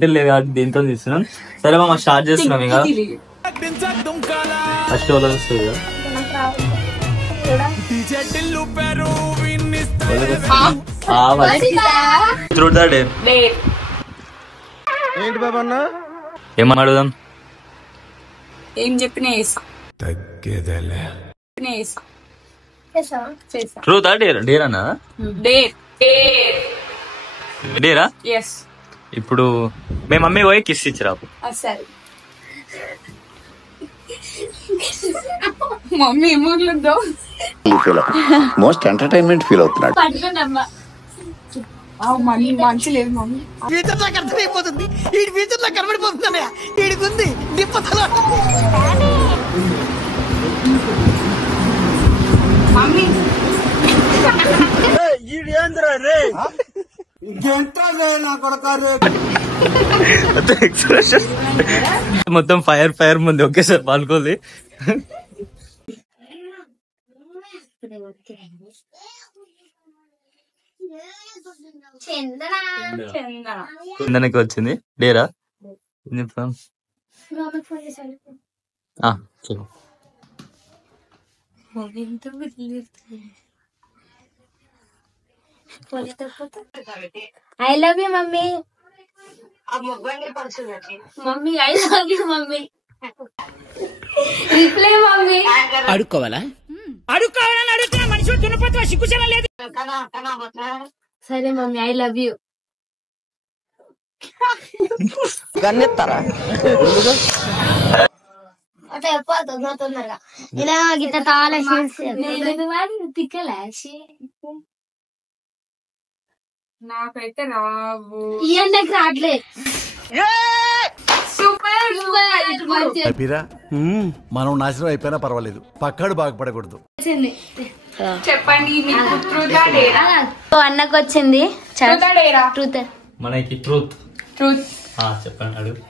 లేదు కాబట్టి దీంతో తీస్తున్నాం. సరే మామ స్టార్ట్ చేస్తున్నాం. ఇక ఫస్ట్ వాళ్ళు వస్తుంది కదా. ఏంటి బాబా అన్న ఏమని అడుగుదాం? ఏం చెప్పినా ట్రూతా డేరా? డేరా అన్నా? డేరా. ఇప్పుడు మేము మమ్మీ పోయి కిస్ ఇచ్చిరాపు. మమ్మీ ఏమూర్లో మోస్ట్ ఎంటర్టైన్మెంట్ ఫీల్ అవుతున్నాడు. మంచి లేదు మమ్మీ. ఫ్యూచర్ నాకు అర్థమైపోతుంది. ఈ ఫ్యూచర్ నాకు కనబడిపోతుందనే ఈడికుంది దిప్పతలో. మమ్మీ మొత్తం ఫైర్ ఫైర్ ముందు ఒకేసారి పాల్కోది. చందనకి వచ్చింది డేరా. I love you mummy. Mummy I love you mummy. Reply mummy. అడుక్కోవాలా? అడుక్కోవాలని అడుగుతున్నా మనిషి దున్నపోతున్నా సిగ్గుచనం లేదు. సరే మమ్మీ ఐ లవ్ యూ. గన్నెత్తారా అంటే తొందరగా ఇలా గిట్ట తాళ తిక్కలేసి నాకైతే రావు. ఇవన్నీ రావట్లేదు. మనం నాశనం అయిపోయినా పర్వాలేదు, పక్కాడు బాగుపడకూడదు. చెప్పండి అన్నకు వచ్చింది ట్రూత్. మనకి ట్రూత్ చెప్పండి. అడుగు.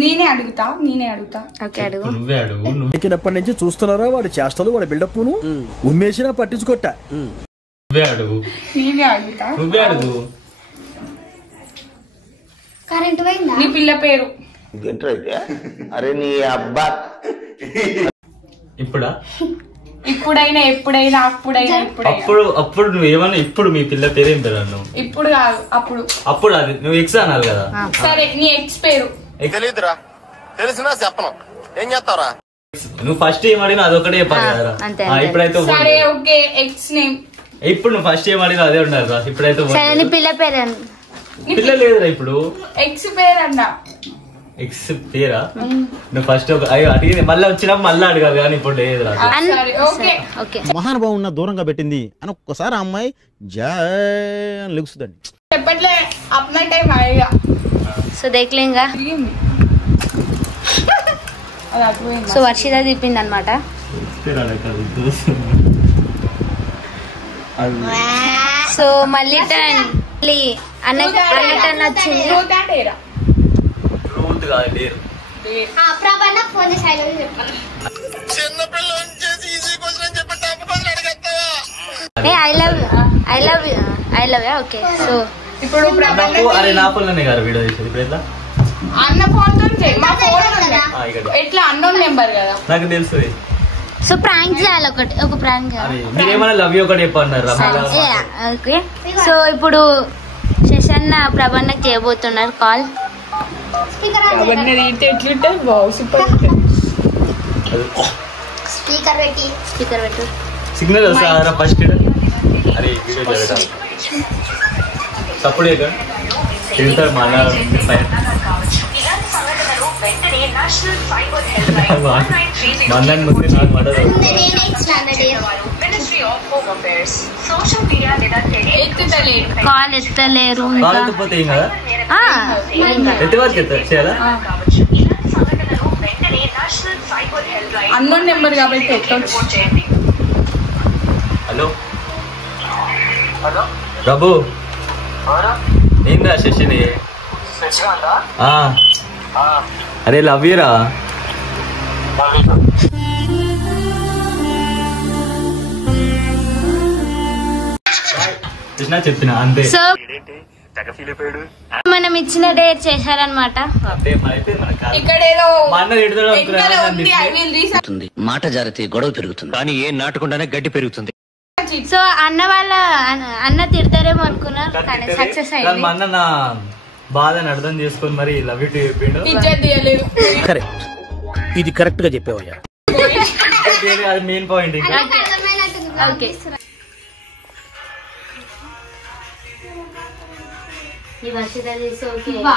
నేనే అడుగుతా. ఓకే అడుగు. నువ్వే అడుగు. ఎక్కినప్పటి నుంచి చూస్తున్నారా వాడి చేష్టలు, వాడి బిల్డప్ ను ఉమ్మేసినా పట్టించుకోట. నువ్వే అడుగు. నువ్వే అడుగు. కరెంట్ పోయిందా? నీ పిల్ల పేరు అరే నీ అబ్బా. ఇప్పుడా? ఇప్పుడైనా ఎప్పుడైనా అప్పుడైనా అప్పుడు నువ్వు ఏమన్నా? ఇప్పుడు మీ పిల్ల పేరు ఏం పేరు అన్నావు? ఇప్పుడు కాదు అప్పుడు అది నువ్వు ఎక్స్ అనాలి కదా. సరే నీ ఎక్స్ పేరు. తెలియదురా, తెలిసినా చెప్పను. ఏం చేస్తావురా? నువ్వు ఫస్ట్ ఏం అడిగినా అదొకటే చెప్పాలి కదా. ఇప్పుడైతే సరే ఓకే ఎక్స్ నేమ్. ఇప్పుడు నువ్వు ఫస్ట్ ఏం అడిగినా అదే ఉండాలి రా. ఇప్పుడైతే పిల్ల పేరు పిల్ల లేదురా. ఇప్పుడు ఎక్స్ పేరు అన్నా. ఎక్స్ పేరా? నువ్వు ఫస్ట్ అడిగింది మళ్ళీ వచ్చినప్పుడు మళ్ళీ అడగాలి కానీ ఇప్పుడు లేదురా. మహానుభావున్న దూరంగా పెట్టింది అని ఒక్కసారి ఆ అమ్మాయి అని లెగుస్తుందండి. చెప్పట్లే Apna time ఆయేగా. So దేఖ్లేంగా. So Varshita తిప్పింది అనమాట. సో మళ్ళీ అన్న టర్న్ వచ్చింది. ఓకే సో ఇప్పుడు నా ఫోన్లోనే కదా వీడియో తీసేది. ఇప్పుడు ఎట్లా? అన్న ఫోన్ ఎట్లా? అన్నోన్ నెంబర్ కదా. నాకు తెలుసు. సో ప్రాంక్ చేయాలి ఒక ప్రాంక్. మీరేమన్నా లవ్ యూ ఒకటి చెప్పన్నారు. ఓకే సో ఇప్పుడు శశన్న ప్రభన్నకి చేయబోతున్నారు కాల్. స్పీకర్ పెట్టు. సిగ్నల్ వస్తారా ఫస్ట్? అరే సప్పుడు తింటారు మన మందని ముందు నాకు మాట కాల్ ఎత్తలేరు. పోతే ఏం కదా. ఎత్తి వరకు చేయాలా? అన్నోన్ నెంబర్ కాబట్టి. హలో ప్రభు, ఏందా శశిని? అరే లవ్ యూ రా. కృష్ణ చెప్పిన అంతే. మనం ఇచ్చిన డేట్ చేశారనమాట. అంటే అయితే మనకు ఇక్కడ ఏదో మా అన్న తిడతాడు వెనకాల అనుకున్నాను. ఉంది, I will research. మాట జారితే గొడవ పెరుగుతుంది, కానీ ఏం నాటకుండానే గడ్డి పెరుగుతుంది. సో అన్న తిడతారేమో అనుకున్నారు, కానీ సక్సెస్ కానీ అయింది. మా అన్న నా బాధని అర్థం చేసుకొని మరి లవ్ ఇట్ చెప్పిండు. ఇజ్జత్ తీయలేదు. కరెక్ట్, ఇది కరెక్ట్ గా చెప్పావయ్యా. అది మెయిన్ పాయింట్. ఇంకా ఓకే, ఈ వర్షిత తీసి ఓకే. మా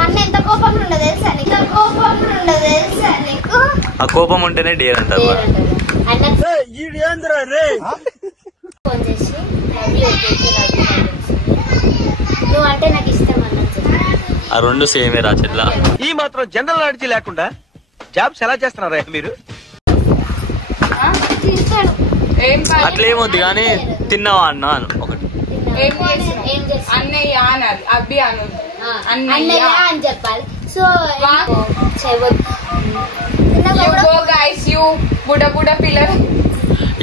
అన్న ఎంత కోపంలో ఉండదు తెలుసా నీకు? ఎంత కోపంలో ఉండదు తెలుసా నీకు? ఆ కోపం ఉంటేనే డేర్ అంటారు. ఫోన్ చేసి నువ్వు అంటే నాకు ఇష్టం అన్నట్టు. ఆ రెండు సేమే రా చెట్ల. ఈ మాత్రం జనరల్ నాలెడ్జ్ లేకుండా జాబ్స్ ఎలా చేస్తున్నారా మీరు? తీస్తాడు. ఏం పని? అట్లేమొద్దు కానీ తిన్నావా అన్న ఒకటి. ఏం చేస్తున్నావు? అన్నయ్య అనాలి, అబ్బి అను. అన్నయ్య అని చెప్పాలి. So You go guys, you బుడ పిల్లలు.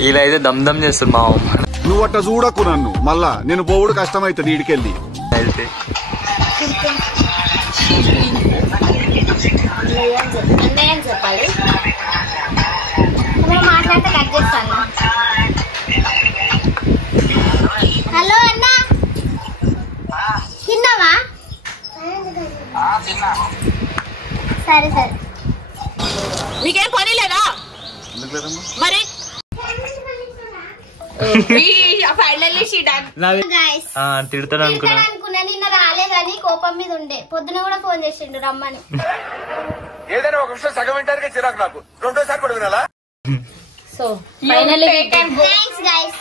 ఇలా అయితే దమ్ దమ్ చేస్తారు మా అమ్మ. నువ్వు అట్ట చూడకు నన్ను, మళ్ళా నేను పోవుడు కష్టమైతుంది ఈడికెళ్ళి. అయితే అన్నయ్య అని చెప్పాలి. మాట్లాడితే కట్ చేస్తాను. హలో అన్న, తిన్నావా? సరే సరే. మీకేం పని లేదా మరి? Finally she done. గైస్ తిడతాను అనుకున్నా. అనుకున్నా, నిన్న రాలే గానీ కోపం మీద ఉండే. పొద్దున కూడా ఫోన్ చేసిండు రమ్మని. ఏదైనా ఒక విషయం సగం వింటానికి చిరాకు నాకు, రెండోసారి కూడా వినాలా? So finally thanks guys.